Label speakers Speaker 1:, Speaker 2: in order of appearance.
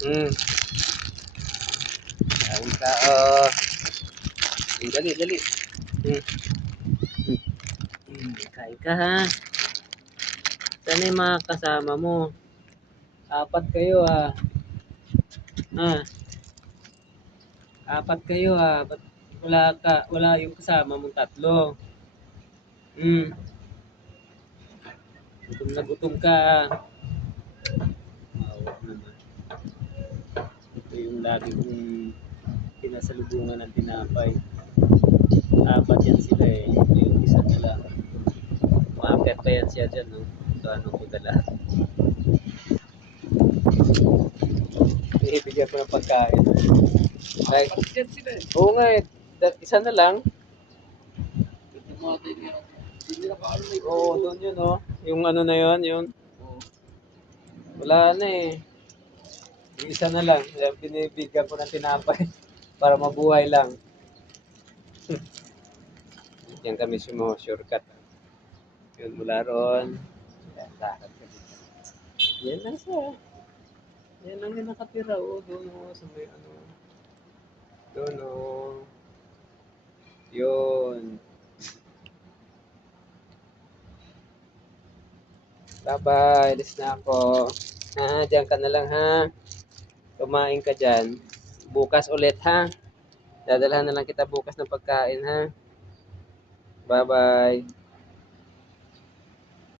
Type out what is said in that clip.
Speaker 1: Hmm. Kain ka, oh. Hmm, Dali, dali. Hmm. Hmm. Hmm, Kain ka, ha? Sana yung mga kasama mo. Apat kayo, ha? Ha? Apat kayo, ha? Ba't wala ka, wala yung kasama mong tatlo? Hmm. Gutom na gutom ka, ha? Lagi kong pinasalubungan ng tinapay. Apat yan sila eh. Yung isa na lang. Umakit pa yan siya dyan, no? Ano ko dala. Ibigyan ko ng pagkain.
Speaker 2: Eh.
Speaker 1: oo nga eh. Isa na lang.
Speaker 2: Nila. Nila
Speaker 1: Oo, doon yun, oh. Yung ano na yun, yun. Wala na eh. Yung isa na lang. Kaya binibigyan ko ng tinapay para mabuhay lang. Yan kami sumo shortcut. Yun mula ron. Yan, lakad ka dito. Yan lang siya. Yan lang yung nakatira. Oh, doon oh, sa may ano. Doon oh. Yun. Bye-bye. Alis na ako. Ha, diyan ka na lang ha. Kumain ka dyan. Bukas ulit ha. Dadalhan na lang kita bukas ng pagkain ha. Bye-bye.